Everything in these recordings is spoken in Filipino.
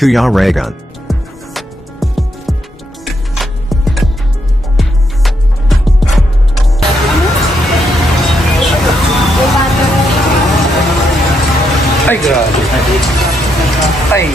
Kuya Raygun. Ay, grabe. Ay.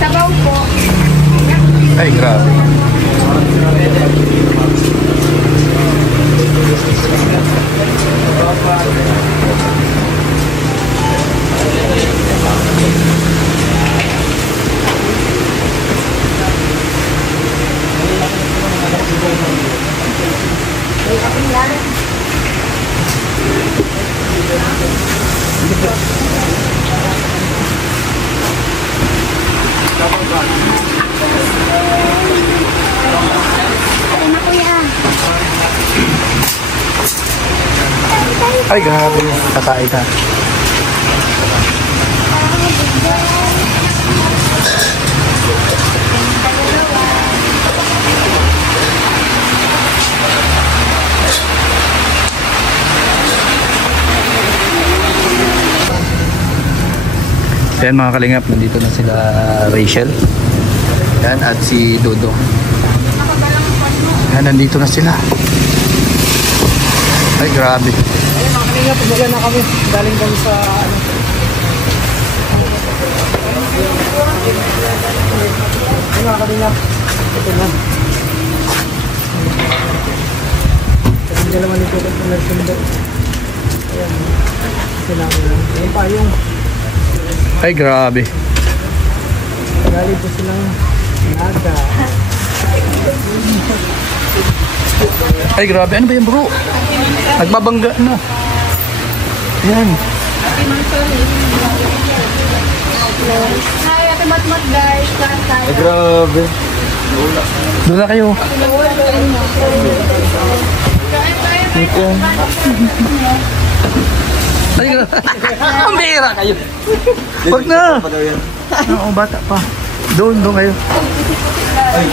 Sabaw po. Ay, grabe. Ay, grabe. Kakain na. Yan mga kalingap, nandito na sila Rachel. Yan, at si Dodong. Yan, nandito na sila. Ay, grabe. Ayun mga kanina, pumula na kami. Galing kami sa ano. Ayun mga kanina. Ito na. Kasi hindi naman ito kung nagsundo. Ayan. Sinabi lang. Ayun pa yung. Ay, grabe. Galing po silang naga. Ay, grabe. Ano ba yan, bro? Nagbabangga na. Yan. Hi, Ate Matmat guys. Ay, grabe. Doon na kayo. Ito. Ay, grabe. Ang bihira kayo. Huwag na. Oo, bata pa. Doon kayo. Ay,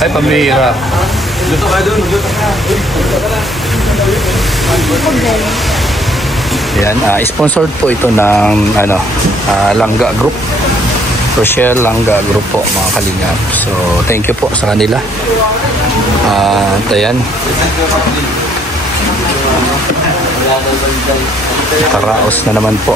Ay, pambihira. Luto ka doon, luto ka. Yan, sponsored po ito ng Langga Group. Rochelle Langga Group po, mga kalingap. So, thank you po sa kanila. Ayan. Karaos na naman po.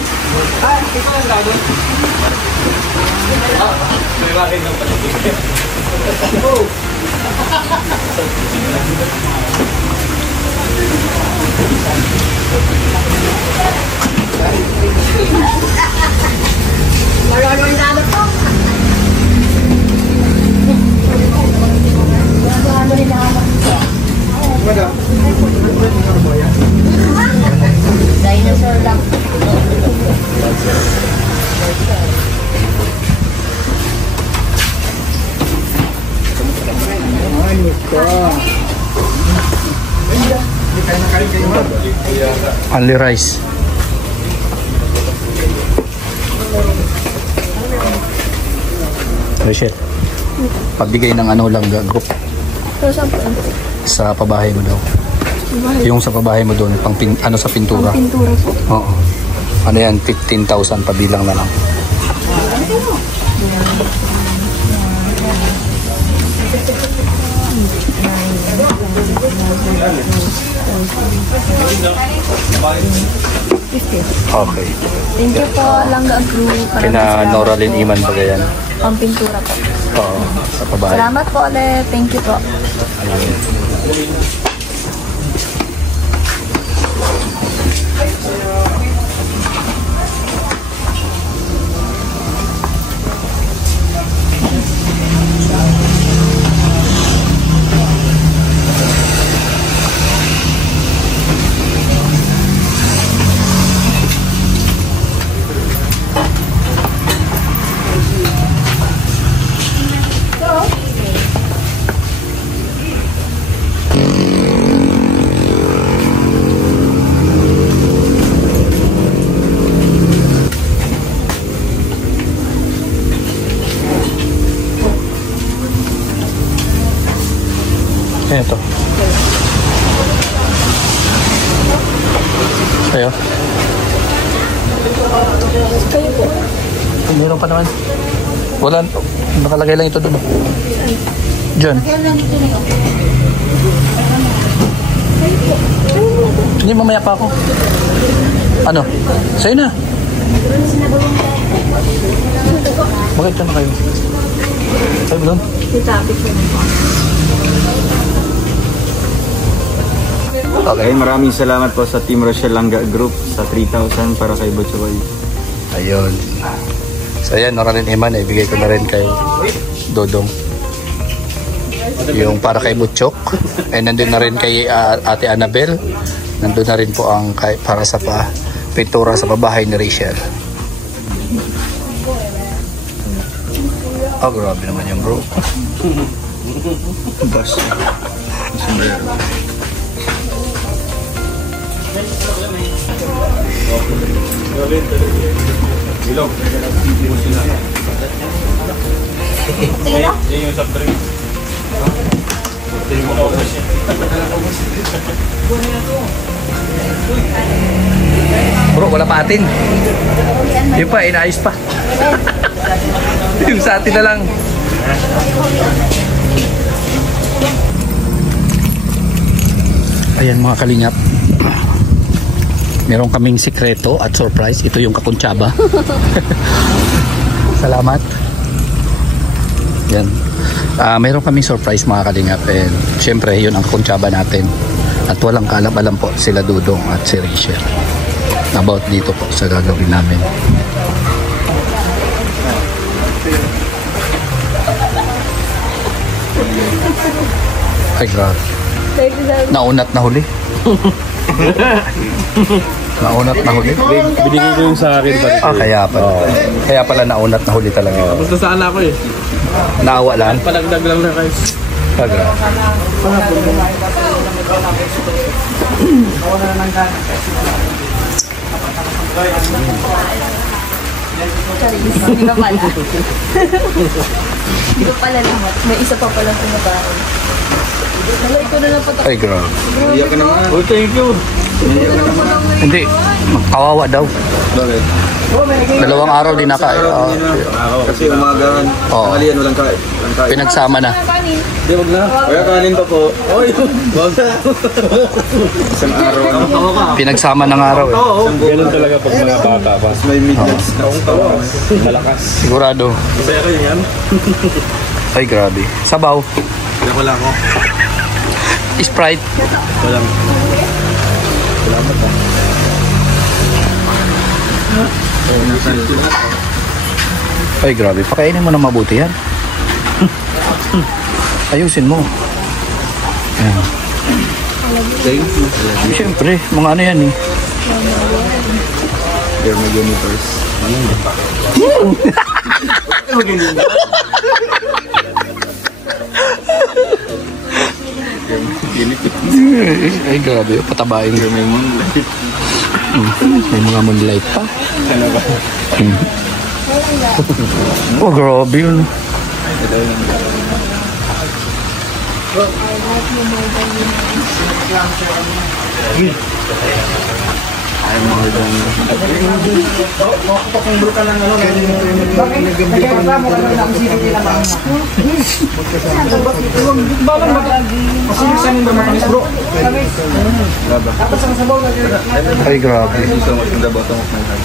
Dinosaur lang. Only rice. Rachel, pabigay ng Langga Group So, saan po? sa pabahay mo daw. Yung sa pabahay mo doon, sa pintura. Pintura po. Oo. Ano yan, 15,000 pabilang na lang. Okay. Thank you po, Langga Group. Kina Noralyn Iman ba yan? Pampintura po. Oo, sa pabahay. Salamat po ulit. Thank you po. Ayun. Ito. Ayo. Kayo po. Meron pa naman. Wala. Nakalagay lang ito doon. Diyan. Hindi, mamaya pa ako. Ano? Sa'yo na. Bakit ka na kayo? Sa'yo ba doon? Okay, maraming salamat po sa Team Rochelle Langga Group sa 3,000 para kay Butchoy. Ayun. So ayan, Noralyn Iman, ibigay ko na rin kay Dodong. Yung para kay Butchok. And nandun na rin kay Ate Annabel. Nandun na rin po ang para sa pintura sa babahay ni Rachel. Oh, grabe naman yung bro. Bas. Sombrero. Ilog. Yung soft drink. Bro, wala pa atin. Yung pa, inaayos pa. Yung sa atin na lang. Ayan mga kalingap. Meron kaming sikreto at surprise. Ito yung kakuntsaba. Salamat. Yan. Meron kaming surprise mga kalingap. And syempre yun ang kakuntsaba natin. At walang kaalam-alam po sila Dudong at si Rachel about dito po sa gagawin namin. Ay grabe. Naunat na huli. Naunat na huli. Binigay ko yung sa akin pa. Kaya pala. Kaya pala naunat na huli talaga. Basta saan ako eh. Naawa lang. Palagdag lang na kayo. Pagra. Hindi ka pala. Hindi ko pala lahat. May isa pa pala pinaparo. Wala, ikaw na lang patak. Ay, grabe. Iyak ka naman. Oh, thank you. Hindi, kawawa daw. Bakit? 2 araw din nakain. Kasi umagahan. Oo. Tanghalian walang kain. Pinagsama na. Hindi, wag na. Kaya kanin pa po. Oy, wag na. Isang araw. Pinagsama ng araw eh. Ganun talaga pag mga bata pa. May midnights na akong tawa. Malakas. Sigurado. Masaya kayo yan? Ay, grabe. Sabaw. Wala ako. Sprite. Wala. Salamat ha. Ay, grabe. Pakainin mo na mabuti yan. Ayusin mo. Ayan. Siyempre, mga ano yan eh. They're my universe. Ay, grabe. Patabain. May mga moonlight pa. Oh, grabe yun. Ay, grabe. So much from the bottom of my heart.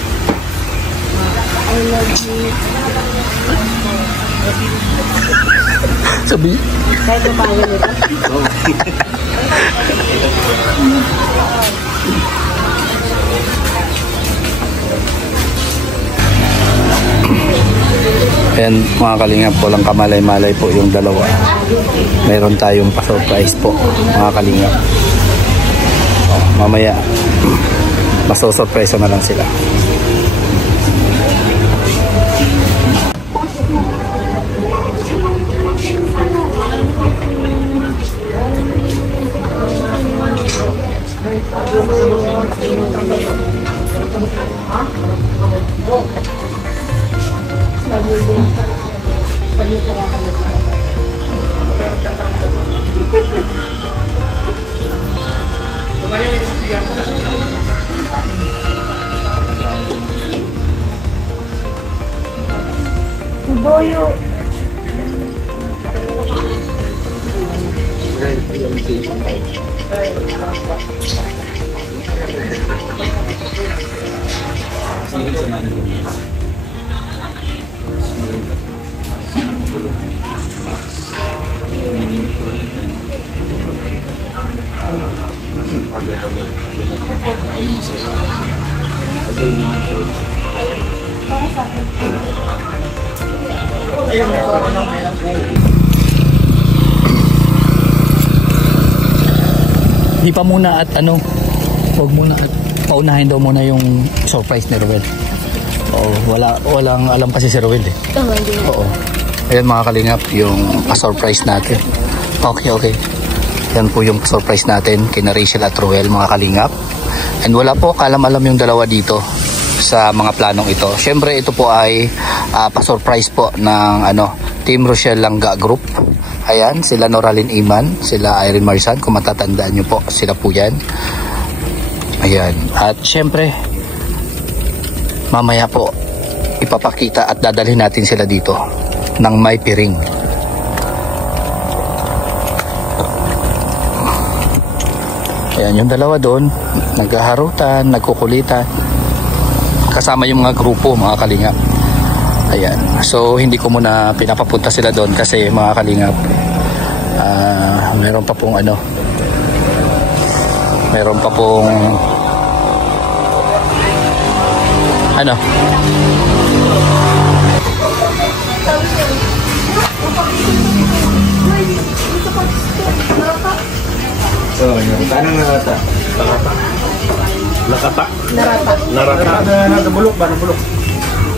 Sabi. Ayan, mga kalingap, walang kamalay-malay po yung dalawa. Meron tayong pa-surprise po, mga kalingap. Mamaya, masosurpresa na lang sila. Boyo. Di pa muna at ano, huwag muna at paunahin daw muna yung surprise ni Ruel. Walang alam kasi si Ruel eh. Oo. Ayan mga kalingap, yung pa-surprise natin. Okay. Yan po yung surprise natin kina Rachel at Ruel, mga kalingap. And wala po kalam-alam yung dalawa dito sa mga planong ito. Siyempre ito po ay pa-surprise po ng Team Rochelle Langga Group. Ayan, sila Noraline Iman, sila Irene Marsan, kung matatandaan nyo po, sila po yan. Ayan, at siyempre mamaya po ipapakita at dadalhin natin sila dito ng may piring. Ayan, yung dalawa doon naghaharutan, nagkukulitan kasama yung mga grupo, mga kalingap. Ayan, so hindi ko muna pinapapunta sila doon kasi mga kalingap, meron pa pong Paano narata? Nakata. Narata. Nabulok ba? Nabulok.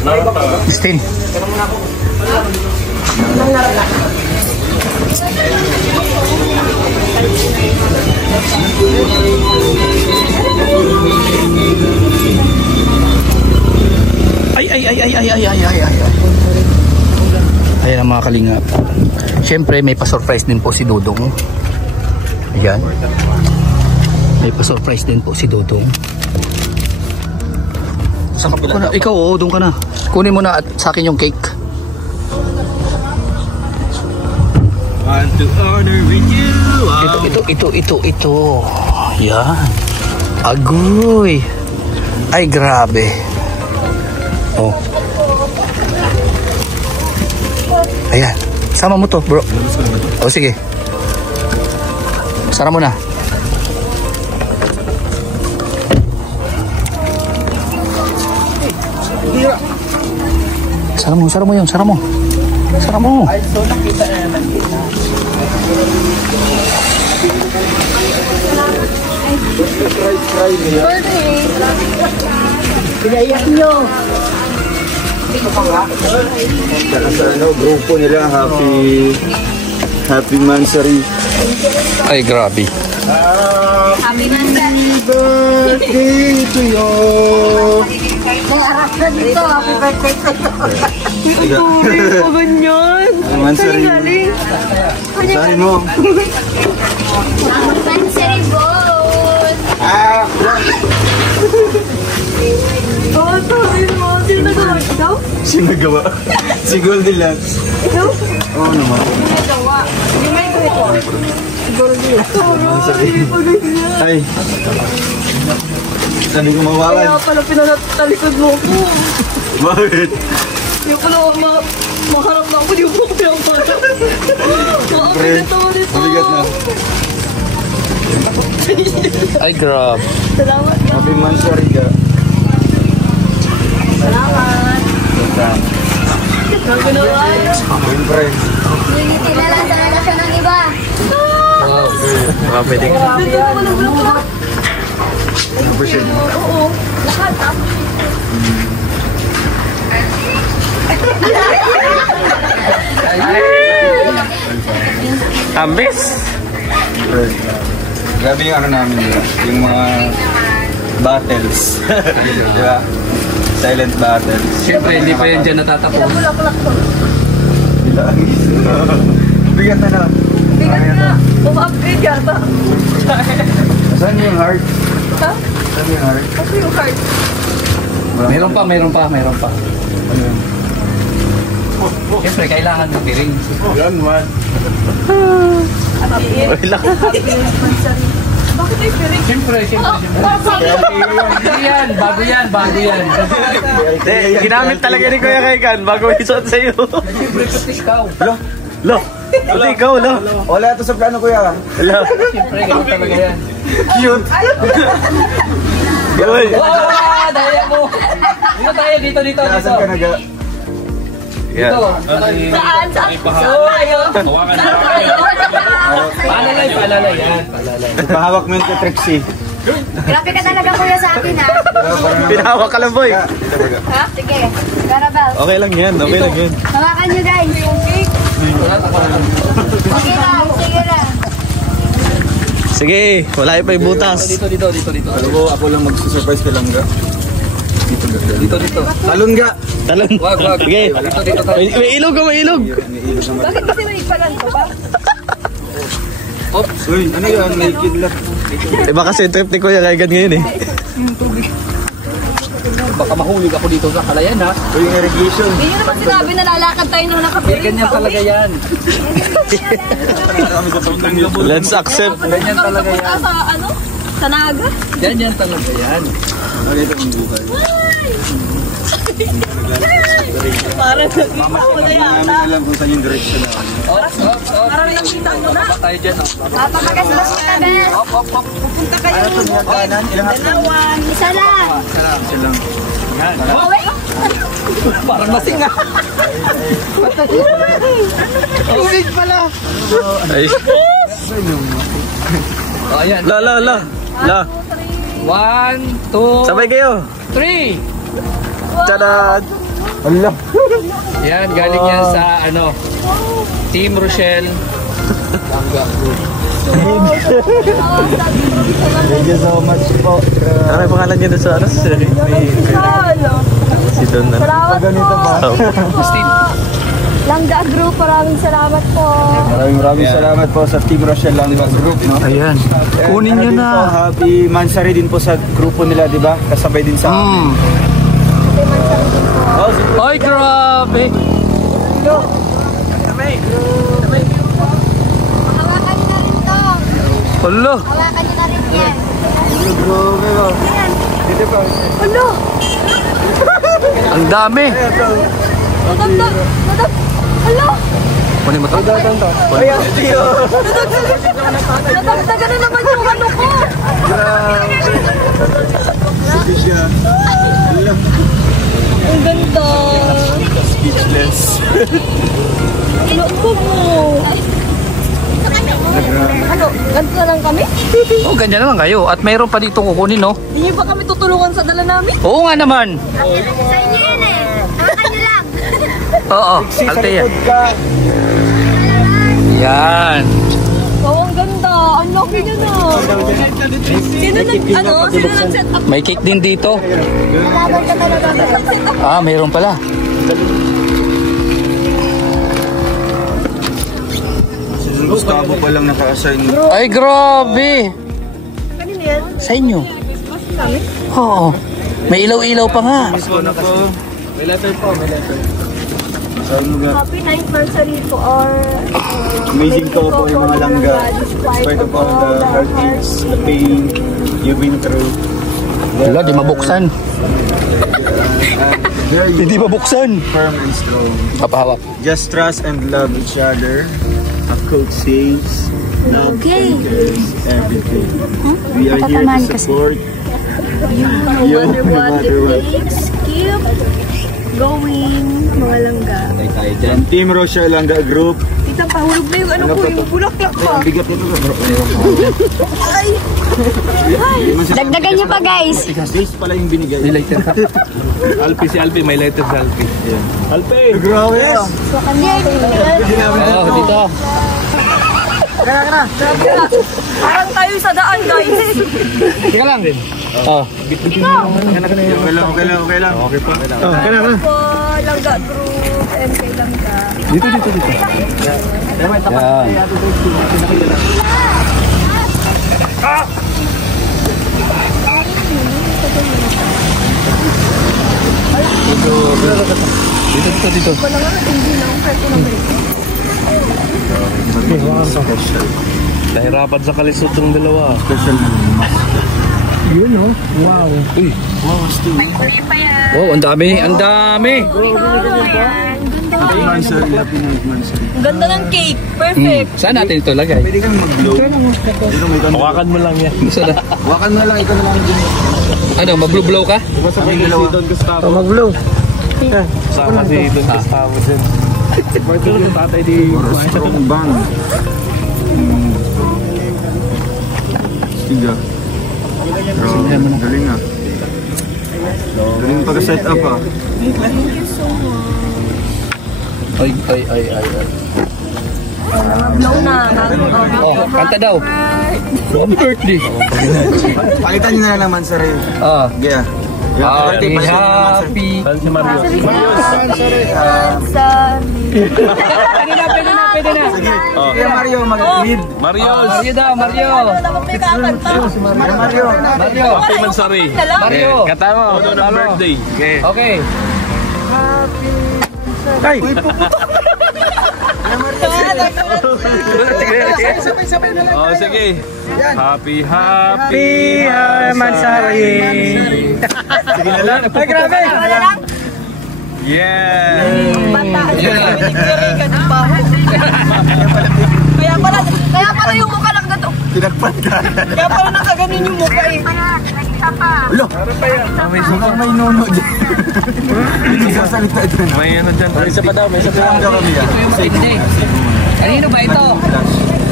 Narata. Stin. Ayan ang mga kalingap. Siyempre may pa-surprise din po si Dodong. Ayan. May pa-surprise din po si Dodong. Sa kapila. Ikaw, oo, doon ka na. Kunin mo na at sa akin yung cake. Want to honor with you. Wow. Ito. Ayan. Agoy. Ay, grabe. Oh. Ayan. Sama mo to, bro. O, sige. Sara mo na. Sara mo yun. Sara mo. Ay, so nakita na nakita. Pinaiyak nyo. Saka sa grupo nila, happy Mansari. Ay, grabe. Happy Birthday to you. Nangarap na dito. Happy birthday sa'yo. Ganyan. Mansari. Saan mo? Mansari boss. Oo, sabi mo. Sino nagawa? Ikaw? Sino nagawa? Si Goldilocks. Ikaw? Oo naman. Nagawa. Hindi may ito. Ay. Sabi ko mawalan. Kaya pala pinatalikod mo ko. Bakit? Yung pala maharap na ako. Yung po ko yung parang. Makabigat ako nito. Mabigat na. Ay, grabe. Salamat ka. Happy Mansari ka. Salamat. Naginawa. Siyempre. Hindi tinala sa relasyon ng iba. Baka pwede ka. Dito ko walang ka. Oo. Lahat ah. Ambis! Grabe yung ano namin nila. Yung mga battles. Di ba? Silent battles. Siyempre, hindi pa yan dyan natatapos. Bigat na na. Bigat nga. Uma-upgrade yata. Saan yung heart? Ha? Saan yung heart? Kasi yung card. Meron pa. Ano yun? Siyempre, kailangan ng piring. Yan man. Bakit ay piring? Siyempre. Bago yan. Ginamit talaga ni Kuya Kaikan bago isuot sa'yo. Siyempre, ikaw. Lo. Ito ikaw, lo. Wala ito sa plano, kuya. Lo. Siyempre, ganun talaga yan. Cute. Uy. Daya mo. Dito tayo, dito. Nasaan ka naga? Yan. Saan? Ayun. Paalalay yan. Pahawak mo yung Trixie. Grabe ka talaga kuya sa akin ha. Pinahawak ka lang, boy. Ha? Sige. Garabal. Okay lang yan. Hawakan nyo guys. Sige lang. Sige, wala pa yung butas. Dito. Alam ko, ako lang mag-surprise ka lang ga. Dito. Talon ga! Talon. Wag. Sige. Dito. May ilog ka, may ilog. Bakit kasi may ipaganto pa? Uy, ano yun? Naked lang. Iba kasi trip ni Kuya Kaikan ngayon eh. Baka mahulog ako dito sa kalayan ha. Uy, yung irrigation. Hindi nyo naman sinabi na lalakad tayo nung nakapiring. Ganyan talaga yan. Let's accept. Ganyan talaga yan. Sa ano? Sa Naga? Ganyan talaga yan. Malito ang buhay. Parang nakita ko na yata. Namin alam kung saan yung direction na. Parang nakita ko na. Tayo dyan. Papamagasmas kita bes. Pupunta kayo. Dalawan. Isa lang. Isa lang. Parang masing ah. Ulit pala. Ay. Ayan. La. 1, 2, Sabay kayo. 3. Tada. Allah. Yan, galing yan sa Team Rochelle. Thank you so much po. Ano yung pangalan niya doon sa ano? Ano? Si doon. Salamat Ganito po. ba? Langga Group, maraming salamat po. Maraming salamat po sa Team Rochelle Langga Group, no? Ayan. Kunin nyo Din na. po, happy Mansari din po sa grupo nila, di ba? Kasabay din sa amin. Ay, grabe. Hawakan nyo na rin to. Hala. Hawakan nyo na rin yan. Grabe, oh. Dito pa. Ano? Ang dami. Nadagdag. Hala. Kunin mo to. Ayan, tiyo. Nadagdagan na naman yung ano ko. Sige siya. Ang ganda. Speechless. Ano ko mo? Ano? Ganito na lang kami? Oh, ganyan naman kayo. At mayroon pa dito kukunin, no? Hindi pa kami tutulungan sa dala namin. Oo nga naman. Sa inyo yan eh. Hawakan nyo lang. Oo. Sa Alte yan. likod ka. Yan. Oh, ang ganda. Ang laki niya na. Sino nag-set up? May cake din dito. Laban ka talaga. Ah, mayroon pala. Gustavo pa lang naka-assign. Ay, grabe. Kanino yan? Sa inyo. Kami? Oo. May ilaw-ilaw pa nga. Ano po? May letter po, may letter. Sabi mo nga, Happy 9th anniversary to our amazing to po yung mga langga. Despite of all the heartaches, the pain you've been through. Wala, di mabuksan. There you Hindi mabuksan. firm and strong. Papahawak. Just trust and love each other. A quote says, love conquers everything. We are here to support you no matter what. Keep going, mga langga. From Team Rochelle Langga Group. Tita, pahulog na yung ano ko, yung bulaklak pa. Ang bigat nito bro. Dagdagan nyo pa guys. This pala yung binigay. May lighter ka. Alpi si Alpi, may letter si Alpi. Alpi! Grabe ah. Oo, dito. Parang tayo sa daan, guys. Teka lang. Oh. Okay lang. Okay pa. Po, Langga Group, MK Langga. Yan. Dito. Nahirapan sa kalisod ng dalawa. Special na naman. Yun, oh. Wow. Uy. Wow, ang dami. Ang dami. Happy Mansari, happy night Mansari. Ang ganda ng cake. Perfect. Saan natin ito lagay? Pwede kang mag-blow. Dito may kandila. Hawakan mo lang yan. Saan na? Wakan mo lang, ikaw na lang din. Ano, mag-blow ka? Kaming dalawa. Oh, mag-blow. Sama si Don Gustavo din. Yung tatay di... Strong bang. Tiga. Grabe, galing ah. Galing pag-set up ah. Ay. Blow na. Oh, kanta daw. Happy birthday. Pakitan nyo na lang Mansari. Ah. Yeah. Happy, happy. Saan si Mario? Pwede na. Kaya Mario, mag-lead. Mario! Mario. May kakanta. Mario. Happy Mansari! Mario. Kata mo, ng birthday. Okay. Ay! Oh, sige. Happy Mansari. Sige na lang. Ay, grabe! Yeah! Kaya pala yung mukha lang gato. Pinagpan ka. Kaya pala nakaganin yung mukha eh. Ulo! Mukhang may nuno dyan. Hindi sasalita ito na. May ano dyan. May isa pa daw. May isa pa. Saan kami ah? Hindi. Kanino ba ito?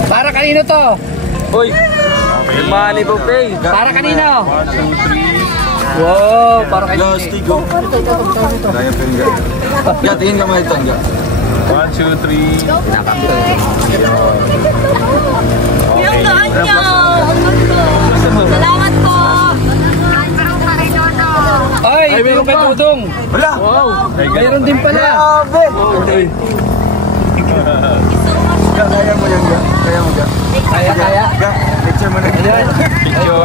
Para kanino to? Uy! May money po, pay. Para kanino? 1, 2, 3. Wow, para kanino? Last tigo. Kaya pa yung gano'n. Ya, tingin ka mga ito. 1, 2, 3. Yung daan niya. Ang ganda. Salamat po. Ay, Ay, meron kay Dudong. Wala! Wow. Mayroon din pala. Grabe! Kaya mo yan, Ga. Kaya mo, Ga. Kaya. Ga, picture mo na. Ayan. Picture.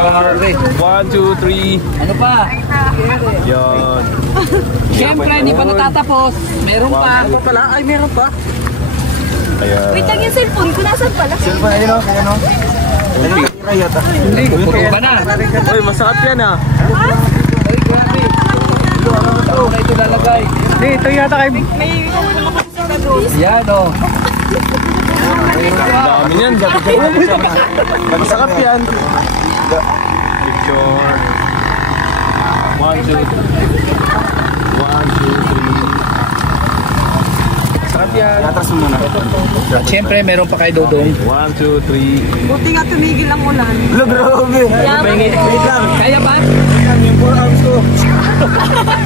1, 2, 3. Ano pa? Yan. Siyempre, hindi pa natatapos. Meron pa. Pala, ay meron pa. Ayan. Wait lang yung cellphone ko. Nasaan pala? Cellphone, ayun o, ayun o. Tira yata. Hindi, puro ka na. Uy, masakit yan ah. Ay, grabe. Ano na ito lalagay? Hindi, ito yata kay... Yan o. Dami yan. Masakap yan. Picture. 1, 2, 3. 1, 2, 3. Sarap yan. Atras mo muna. At siyempre, meron pa kay Dudong. 1, 2, 3. Buti nga tumigil ang ulan. Lo, grabe. Wait lang. Kaya ba? Yung 4 arms ko.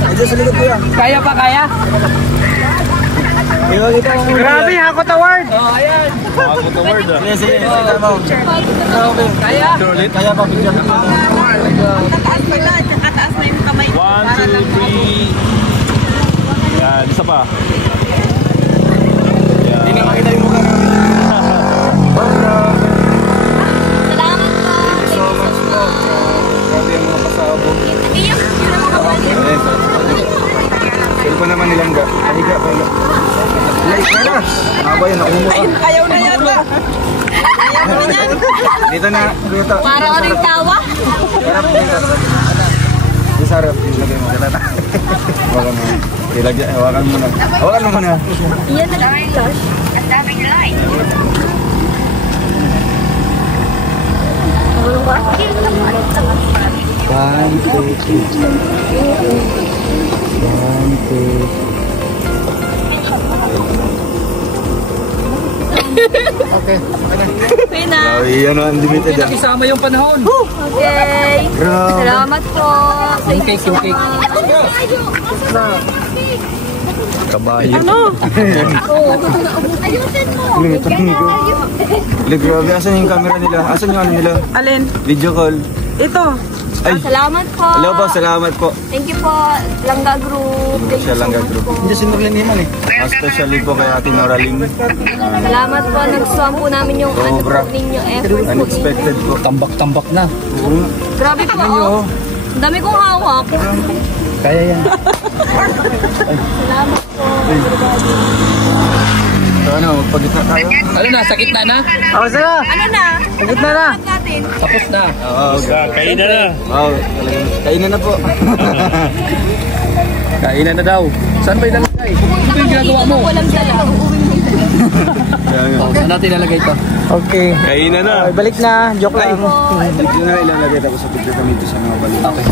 Andiyan sa likod ko yan. Kaya pa, kaya? Grabe, Hakot Award! Oh, ayan. Ako the word ah. Sige, sige. Kaya? Ulit. Kaya pa, picture na. Taas pala, tsaka taas na yung kamay. 1, 2, 3. Yan, isa pa. Hindi na makita yung mukha namin. Salamat po. So much po. Grabe yung mga pasabog. Iyak. Cellphone naman nilang Ga. Kahiga pa lang. Like na na. Naba yan, nakumura. Ayaw na yata. Dito na. Dito. Para ko rin tawa. Sarap dito. Yung sarap. Yung lagay mo. Dito na. Hawakan mo. Ilagay. Hawakan mo na. Hawakan mo muna. Iyan na lang. Ang daming light. One, two, three. One, two. Okay. Pina. Yan ang unlimited yan. Isama yung panahon. Okay. Grabe. Salamat po. Yung cake, yung cake. Kabayo. Ano? Ayusin mo. Grabe, asan yung camera nila? Asan yung ano nila? Alin? Video call. Ito. Ay, Salamat po. hello po, salamat po. Thank you po. Langga Group. Thank Siya you lang so much group. po. Hindi si Norlin Himan eh. Especially po kay Ate Noraling. Salamat po. Nagsuwam po namin yung ano po Sobra. ninyo effort po. Unexpected po. Tambak-tambak na. Grabe po. Tingnan nyo, Oh. oh. Ang dami kong hawak. Kaya yan. Salamat po. So, ano, magpagitna tayo? Ano na, sakit na na? Ako sila! Ano na? Sagit na na! Salamat natin. Tapos na. Oo, Kain na na. wow, talagang kainan na po. Kainan na daw. Saan ba ilalagay? Ano yung ginagawa mo? Walang dala. Oh, saan natin ilalagay ito? Okay. Kain na na. Okay, balik na. Joke lang. Dito na ilalagay tapos sa picture kami dito sa mga balon. Okay.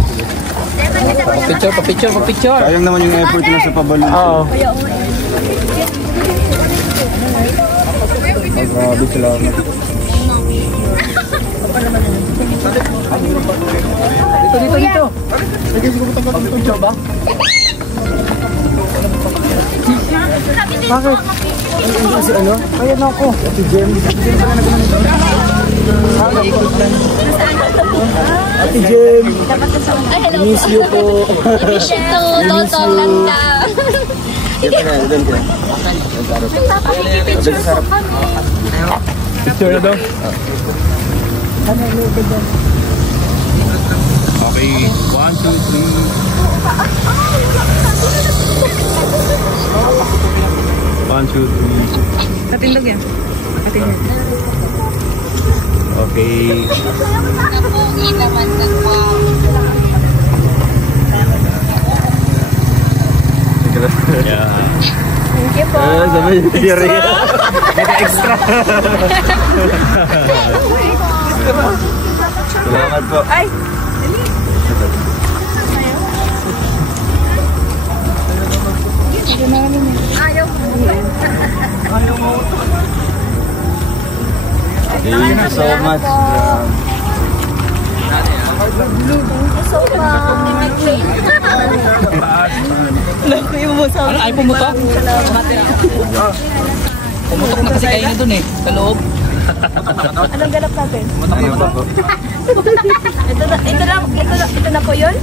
Pa-picture. Sayang naman yung effort na sa pabalon. Oo. Oh, grabe, salamat. Dito. Pag-picture ba? Bakit? Kasi ano? Ayan ako. Ate Jem. Ate Jem. Ay, hello. Miss you po. Miss you too. Totoo lang na. Dito na, doon ka. Doon sa sarap. Picture na daw. Okay. 1, 2, 3. 1, 2, 3. Katindog yan. Katindog. Okay. Yeah. Thank you po. Sabi yung theory. Extra. Salamat po. Ay. Ayaw mo. Thank you so much. Thank you so much. Ano, ay pumutok? Pumutok na kasi kayo na dun eh. Sa loob. Anong ganap natin? Ano ba po? Ito na po yun?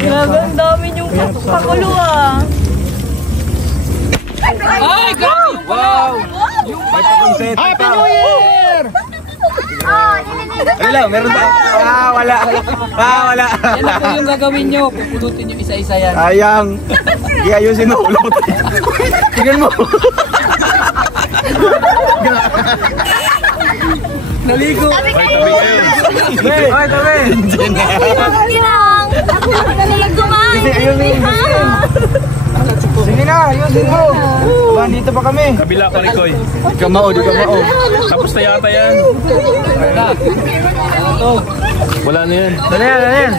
Grabe, ang dami yung pakulo ah. Ay, grabe yung wow! Happy New Year! Hello, meron ba? Wala. Wala. Yan na po yung gagawin nyo. Pupulutin nyo isa-isa yan. Sayang. Hindi ayusin mo. Ulot. Tingnan mo. Naligo. Sabi kayo! Ay, tabi. Hindi lang! Naligo man! Sige na, ayusin mo. Ba, dito pa kami. Kabila ka, Ricoy. Di ka mao. Tapos na yata yan. Wala na yan. Ano yan?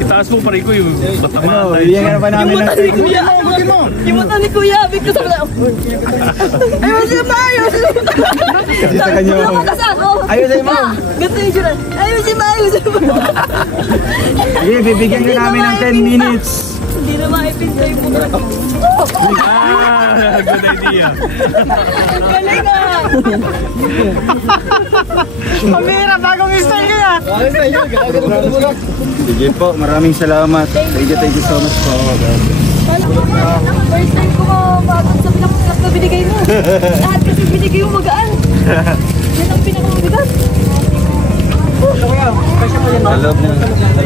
Itaas mo pa, Ricoy. Ba't naman? Ano, bibigyan ka na ba namin ng... Yung mata ni Kuya, bigla sa mga. Ayusin ba? Sa kanya mo. Ayusin mo. Ganito yung dyan. Ayusin ba? Sige, bibigyan ka namin ng 10 minutes. Hindi na maipinta yung mukha. Good idea. Galing ah! Pamira, bagong style ka na! Sige po, maraming salamat. Thank you so much po. First time ko mabagong sa pinakamasarap na binigay mo. Lahat kasi binigay mo magaan. Yan ang pinakamabigat. Salot na.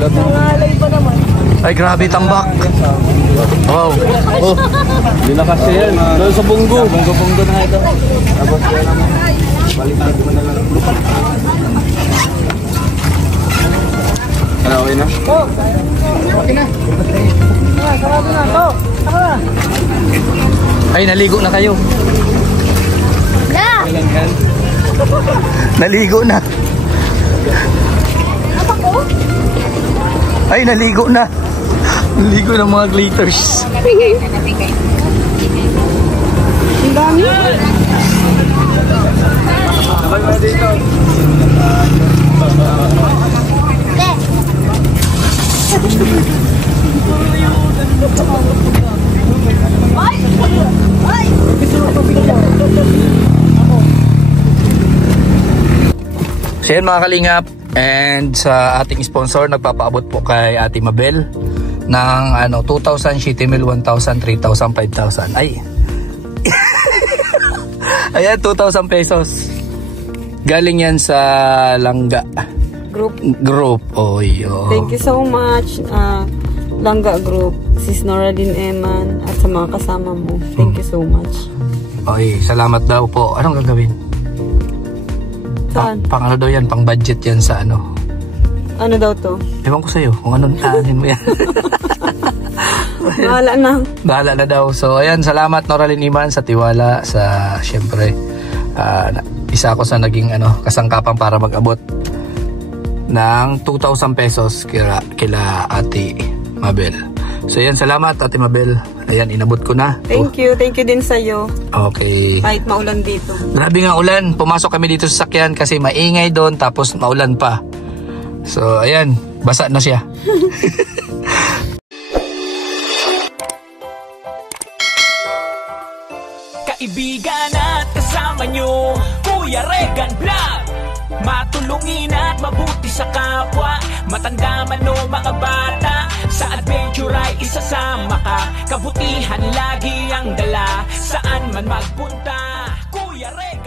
Nangalay pa naman. Ay, grabe tambak. Wow. Oh. Hindi na kasi yan. Doon sa bunggo. Bunggo na ito. Tapos yan naman. Baliktad mo na lang. Ano, okay na? Sarado na to. Tara. Ay, naligo na kayo. Naligo na. Ay, naligo na. Naligo ng mga glitters. Ang dami. Nakay mo dito. So yan mga kalingap, and sa ating sponsor nagpapaabot po kay Ate Mabel ng 2,000 sheet meal, 1,000, 3,000, 5,000. Ay. Ayan, 2,000 pesos. Galing yan sa Langga Group. Oy, oh. Thank you so much, Langga Group, Sis Noraline Eman, at sa mga kasama mo. Thank you so much. Oy, salamat daw po. Anong gagawin? Saan? Pang ano daw yan? Pang budget yan sa ano? Ano daw to? Ewan ko sa'yo kung anong aanin mo yan. Bahala na. Bahala na daw. So ayan, salamat Noraline Iman sa tiwala, sa syempre isa ako sa naging kasangkapan para mag-abot ng 2,000 pesos kila Ate Mabel. So ayan, salamat Ate Mabel. Ayan, inabot ko na. Thank you din sa'yo. Okay. Kahit maulan dito. Grabe nga ulan. Pumasok kami dito sa sakyan kasi maingay doon tapos maulan pa. So ayan, basa na siya. Kaibigan at kasama nyo, Kuya Regan Vlog. Matulungin at mabuti sa kapwa, matanda man o mga bata, sa adventure ay isasama ka. Kabutihan lagi ang dala, saan man magpunta, Kuya Regan.